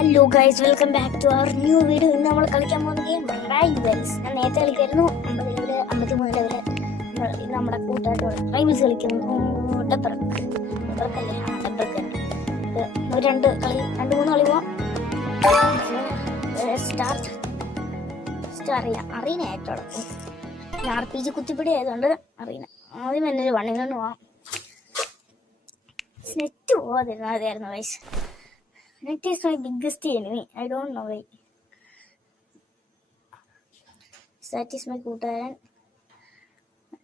Hello guys, welcome back to our new video. ഇന്ന് നമ്മൾ കളിക്കാൻ പോകുന്ന ഗെയിം റൈവൽസ്. ഞാൻ നേരത്തെ കളിക്കായിരുന്നു 50 ലെവല് 53 ലെവല്. ഇന്ന് നമ്മുടെ കൂട്ടുകാരോട് റൈവൽസ് കളിക്കുന്നു. ഡെബ്രക്കല്ലേ? ഡെബ്രക്ക്. രണ്ട് മൂന്ന് കളി പോവാം. സ്റ്റാർട്ട് അറിയാം. അറീന ഏറ്റവും RPG കുത്തിപ്പിടി ആയതുകൊണ്ട് അറീന. ആദ്യം തന്നെ ഒരു വണ്ണിങ്ങോട്ട് പോവാം. നെറ്റ് പോവാതിരുന്നാൽ മതിയായിരുന്നു guys. Net is my biggest enemy. I don't know why. That is my കൂട്ടുകാരൻ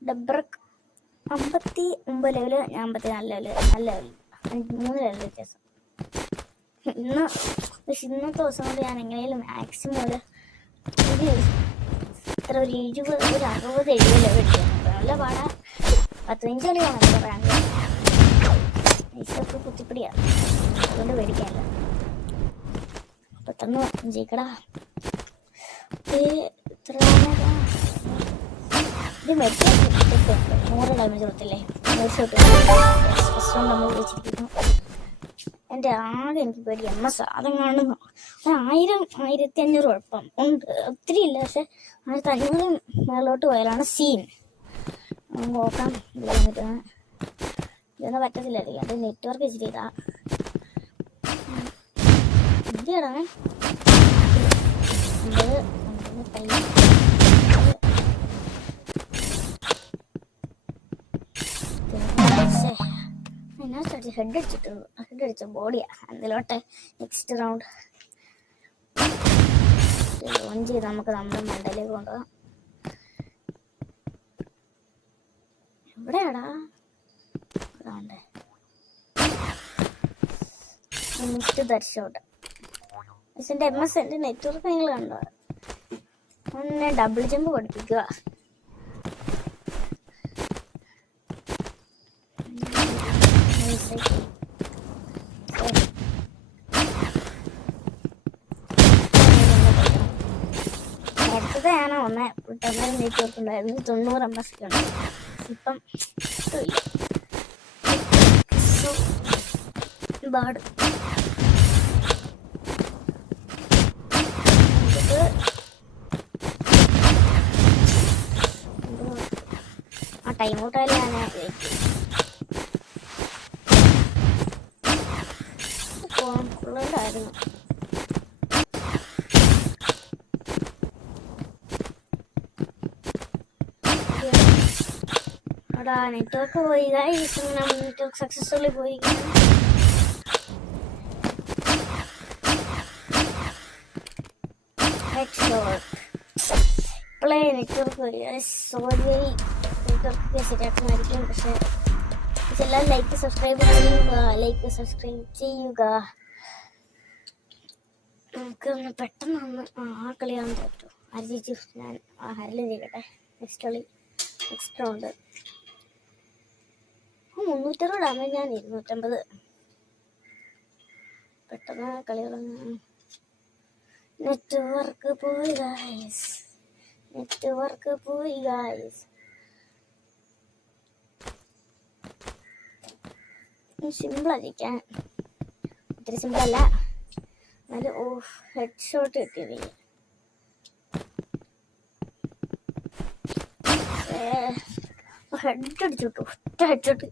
ഡബ്രക്. 59 ലെവല്, ഞാൻ 54 ലെവല്. നല്ല ലെവൽ, 3 ലെവൽ വ്യത്യാസം. ഇന്നത്തെ ദിവസം കൊണ്ട് ഞാൻ എങ്ങനെയാലും മാക്സിമം ഒരു 60-70 ലെവൽ എടുക്കാൻ നല്ല പാടാ. 15 കളി കാണാൻ പറയാൻ ഈശോക്ക് കുത്തിപ്പിടിയാണ്, അതുകൊണ്ട് പേടിക്കാനില്ല. പെട്ടെന്ന് ജയിക്കടാ. ഇത് മരിച്ച 100 ഡാമേജ് കൊടുത്തില്ലേ? നമ്മൾ വിളിച്ചിരിക്കുന്നു. എൻ്റെ ആകെ എനിക്ക് പേടി MS അതെങ്ങാണ് 1000-1500 കുഴപ്പം ഉണ്ട്. ഒത്തിരി ഇല്ല, പക്ഷെ 1500 മേലോട്ട് പോയാലാണ് സീൻ. നോക്കാം. ഇതൊന്നും പറ്റത്തില്ല. അത് നെറ്റ്വർക്ക് ഇച്ചിരി ഇതാ. എന്തിനാ ഹെഡ് അടിച്ച ബോഡിയാ. അതിലോട്ടെ നെക്സ്റ്റ് റൗണ്ട് ഓൺ ചെയ്ത് നമുക്ക് നമ്മുടെ മണ്ടയിലേക്ക് കൊണ്ടുപോകാം. എവിടെയാടാ റൗണ്ട്? ദർശോട്ട് എൻ്റെ MS എൻ്റെ നെറ്റ്വർക്ക് നിങ്ങൾ കണ്ടോ? ഒന്ന് ഡബിൾ ജമ്പ് പഠിപ്പിക്കുക. നേരത്തെ ഞാനോ 10 നെറ്റ്വർക്ക് ഉണ്ടായിരുന്നു, 90 MS ഉണ്ട്. ഇപ്പം ബാഡ്. ആ ടൈം ഔട്ടായാലും ഞാൻ ഫുള്ളുണ്ടായിരുന്നു. അവിടെ നെറ്റ്വർക്ക് പോയി. നെറ്റ്വർക്ക് സക്സസ്ഫുള്ളി പോയി. ഇപ്പോഴേ നെറ്റ്വർക്ക് നെറ്റ്വർക്ക് ശരിയാക്കുന്നതായിരിക്കും. പക്ഷെ എല്ലാവരും ലൈക്ക് സബ്സ്ക്രൈബ് ചെയ്യുക. നമുക്ക് ഒന്ന് പെട്ടെന്ന് ആ കളിയാൻ പറ്റും. ജയിച്ചു. ഞാൻ ഹരിൽ ചെയ്യട്ടെ. നെക്സ്റ്റ് റൗണ്ട് 360 ഡാമേജ്, ഞാൻ 250. പെട്ടെന്ന് കളി തുടങ്ങി. നെറ്റ്വർക്ക് പോയി ഗായ്സ്. സിമ്പിളാ ജയിക്കാൻ, ഒത്തിരി സിമ്പിളല്ല. എന്നാലും ഹെഡ് ഷോട്ട് കിട്ടിയത്. ഹെഡ് അടിച്ചു കിട്ടും. ഒറ്റ ഹെഡ് ഷോട്ട്.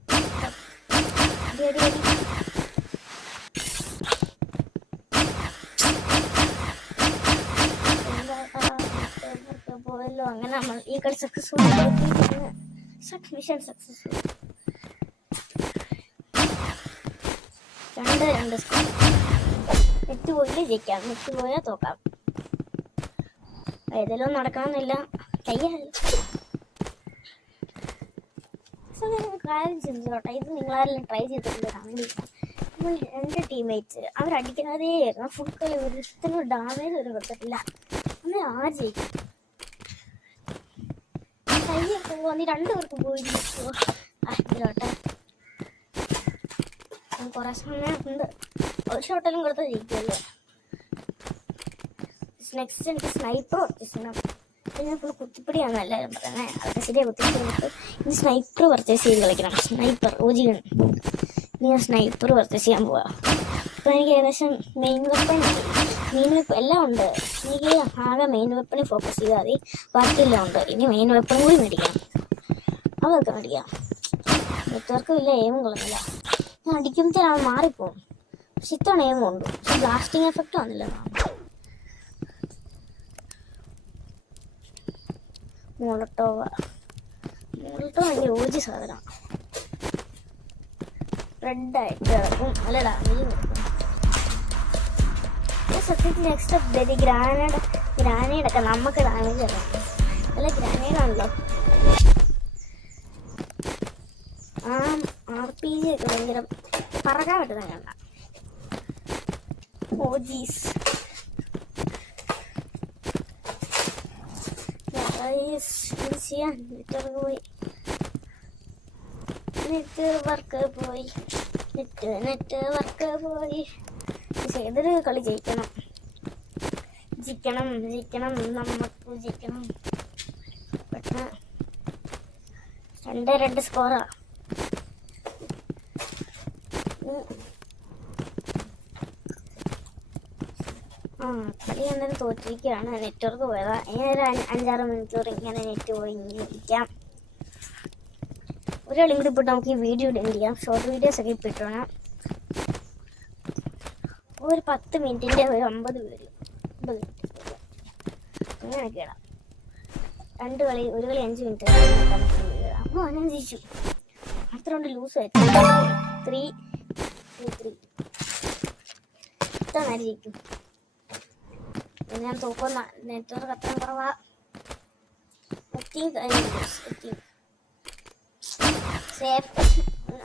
പോയല്ലോ. അങ്ങനെ നമ്മൾ ഈ കളി successful. Mission successful. 2-2 score. Net പോയില്ലേ ജയിക്കാം, നെറ്റ് പോയാൽ തോക്കാം. ഏതെങ്കിലും നടക്കണമെന്നില്ല. കാര്യം ചിന്തിച്ചോട്ടെ. ഇത് നിങ്ങളാരെല്ലാം ട്രൈ ചെയ്തിട്ടില്ല? നമ്മൾ 2 ടീംമേറ്റ്സ് അവരടിക്കുന്നതേയായിരുന്നു. ഫുൾ കളി ഒരുത്തിനും ഡാമേജ് ഒന്നും കൊടുത്തിട്ടില്ല. നമ്മൾ ആര് ജയിക്കും? കൈയൊക്കെ പോന്നി 2 പേർക്ക് പോയി. ഇതിലോട്ടെ കുറെ സമയം ഉണ്ട്. ഒരു ഷോട്ടെല്ലാം കൊടുത്താൽ ജയിക്കുമല്ലോ. നെക്സ്റ്റ് എനിക്ക് സ്നൈപ്പർ പർച്ചേസ് ചെയ്യണം. ഞാൻ ഫുൾ കുത്തിപ്പിടിയാണെന്ന് എല്ലാവരും പറയുന്നത്. അതൊക്കെ ശരിയാണ്. കുത്തിപ്പിടി ഇനി സ്നൈപ്പർ പർച്ചേസ് ചെയ്ത് കളിക്കണം. Sniper OG. ഇനി ഞാൻ സ്നൈപ്പർ പർച്ചേസ് ചെയ്യാൻ പോവാം. ഇപ്പം എനിക്ക് ഏകദേശം മെയിൻ വെപ്പൺ എല്ലാം ഉണ്ട്. എനിക്ക് ആകെ മെയിൻ വെപ്പണിൽ ഫോക്കസ് ചെയ്താൽ മതി, ബാക്കിയെല്ലാം ഉണ്ട്. ഇനി മെയിൻ വെപ്പൺ കൂടി മേടിക്കണം, അതൊക്കെ മേടിക്കാം. നെറ്റ്വർക്കും ഇല്ല, എയിമും കൊള്ളുന്നില്ല. ഞാൻ അടിക്കുമ്പോഴത്തേനാണ് മാറിപ്പോകും. പക്ഷെ ഇത്തവണ എയിമും ഉണ്ട്, പക്ഷെ ബ്ലാസ്റ്റിംഗ് എഫക്റ്റ് വന്നില്ല. മോളട്ടോവ് ഭയങ്കര ഊർജ്ജ സാധനമാണ്. റെഡായിട്ട് കിടക്കും, നല്ല ഡാമേജ് കൊടുക്കും. സത്യത്തിൽ നെക്സ്റ്റ് അപ്ഡേറ്റ് ഗ്രാനേഡൊക്കെ നമുക്ക് ഡാമേജ് തരാം. നല്ല ഗ്രാനേഡാണല്ലോ. RPG ഒക്കെ ഭയങ്കര പറക്കാൻ പറ്റുന്ന കണ്ട. ഓജീസ് ചെയ്യാൻ നെറ്റ്വർക്ക് പോയി. ഏതൊരു കളി ജയിക്കണം, നമുക്ക് ജയിക്കണം. പെട്ടെന്ന് 2-2 സ്കോറാ. കളി എന്തായാലും തോറ്റിരിക്കുകയാണ്. നെറ്റ്വർക്ക് പോയതാ. ഇങ്ങനെ ഒരു 5-6 മണിക്കൂർ ഇങ്ങനെ നെറ്റ് പോയി ഇങ്ങനെ ഇരിക്കാം. ഒരു കളി കൂടി പോയിട്ട് നമുക്ക് ഈ വീഡിയോ എൻഡ് ചെയ്യാം. ഷോർട്ട് വീഡിയോസ് ഒക്കെ ഇപ്പോൾ ഇട്ടോണം. ഒരു 10 മിനിറ്റിൻ്റെ ഒരു 50 പേര് അങ്ങനെയൊക്കെ ഇടാം. ഒരു കളി 5 മിനിറ്റ് അപ്പോൾ ഞാൻ ജയിച്ചു. അടുത്ത റൗണ്ട് ലൂസ് ആയിട്ട് 3-3 ഇത്ര നേരം ജയിക്കും. ഞാൻ തോക്കുന്ന നെറ്റ്വർക്ക് അത്രയും കുറവാ.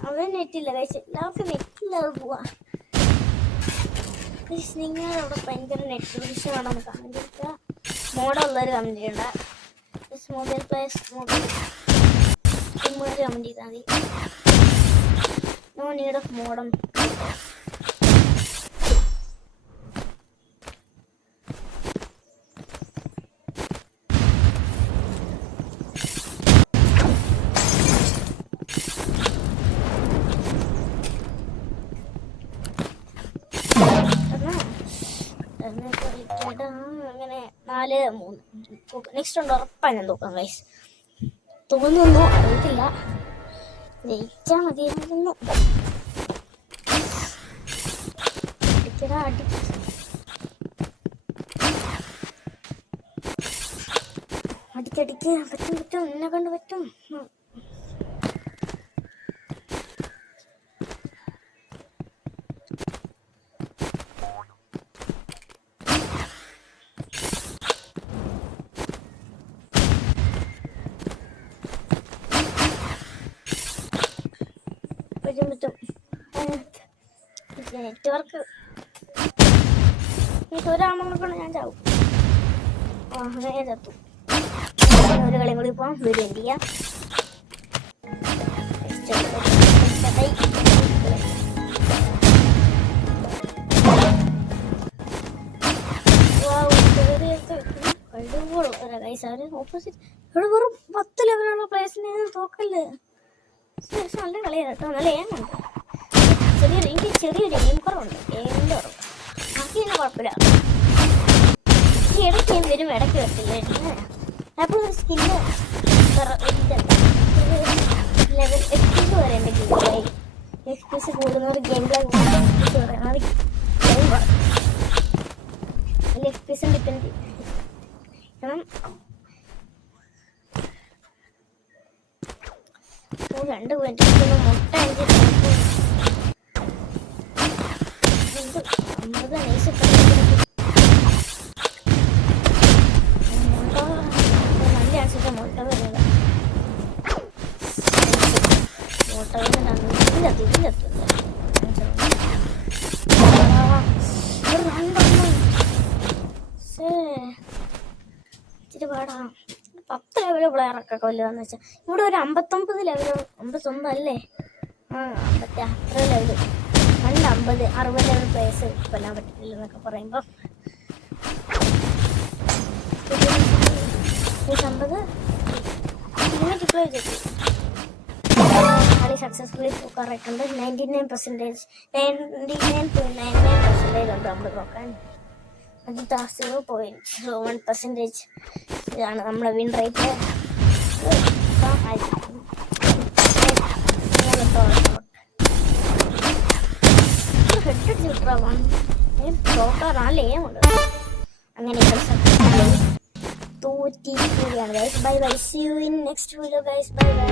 അവിടെ നെറ്റില്ല കഴിച്ച് എല്ലാവർക്കും നെറ്റില്ലാതെ പോവാ. നിങ്ങളവിടെ ഭയങ്കര നെറ്റ് വിഷയമാണെന്ന് കമൻറ്റ് ചെയ്യുക. മോഡുള്ളവർ കമൻറ്റ് ചെയ്യണ്ട. മൊബൈൽ പ്ലേസ് മൊബൈൽ കമൻറ്റ് ചെയ്താൽ മതി. No need of modem. അങ്ങനെ 4-3 നെക്സ്റ്റ് ഉണ്ട്. ഉറപ്പാണ് ഞാൻ തോക്കാം ഗൈസ്. തോന്നുന്നു, അറിയത്തില്ല. ജയിച്ചാ മതിയായിരുന്നു. അടിക്കടിക്ക് പറ്റും, എന്നെ കൊണ്ട് പറ്റും. നെറ്റ്വർക്ക് ഒരാമൊക്കെ ഞാൻ ചാവും. അങ്ങനെ ചത്തു. ഒരു കളിയും കൂടി പോകാം, വീഡിയോ എൻഡ് ചെയ്യാം. ഓപ്പോസിറ്റ് ഇവിടെ വെറും 10 ലെവലുള്ള പ്ലേസിനെ തോക്കല്ലേ. നല്ല കളിയാണ് കേട്ടോ, നല്ല ഏമുണ്ട്. എനിക്ക് ചെറിയൊരു ഗെയിം കുറവുണ്ട്, ഗെയിമിൻ്റെ കുറവ്. ബാക്കി തന്നെ കുഴപ്പമില്ല. ഈ ഇടയ്ക്ക് ഗെയിം വരും, ഇടയ്ക്ക് വരത്തില്ല. അപ്പോൾ ഒരു സ്കില്ല് ലെവൽ 8 വരെ എൻ്റെ ഗെയിം എക്സ്പീരിയൻസ് കൂടുന്ന ഒരു ഗെയിം പ്ലേ പറയുന്നത് അതിൽ എക്സ്പീരിയൻസ് ഡിപ്പെൻഡ്. കാരണം 2 പോയിന്റ് മുട്ട 50 നൈസ് നല്ല ആൻസർ മുട്ട വരുന്നത്. മുട്ട ഇച്ചിരി പാടാ. 10 ലെവല് പ്ലെയറൊക്കെ കൊല്ലുകയെന്ന് വെച്ചാൽ ഇവിടെ ഒരു 59 ലെവൽ, 59 അല്ലേ? അത്ര ലെവല് 50 60 ലെവൽ പ്ലേയേഴ്സ് കൊല്ലാൻ പറ്റില്ല എന്നൊക്കെ പറയുമ്പോൾ 50 ഡിപ്ലോയ് ചെയ്തു. കളി സക്സസ്ഫുള്ളി തോക്കാറായിട്ടുണ്ട്. 99%, 99.99% ഉണ്ട് നമ്മൾ തോക്കാൻ. അത് 0.01% ഇതാണ് നമ്മുടെ വിൻ റേറ്റ്. തോക്കാറാണല്ലേ അങ്ങനെ തോറ്റിരിക്കുകയാണ് guys. Bye bye, see you in next video guys. Bye by.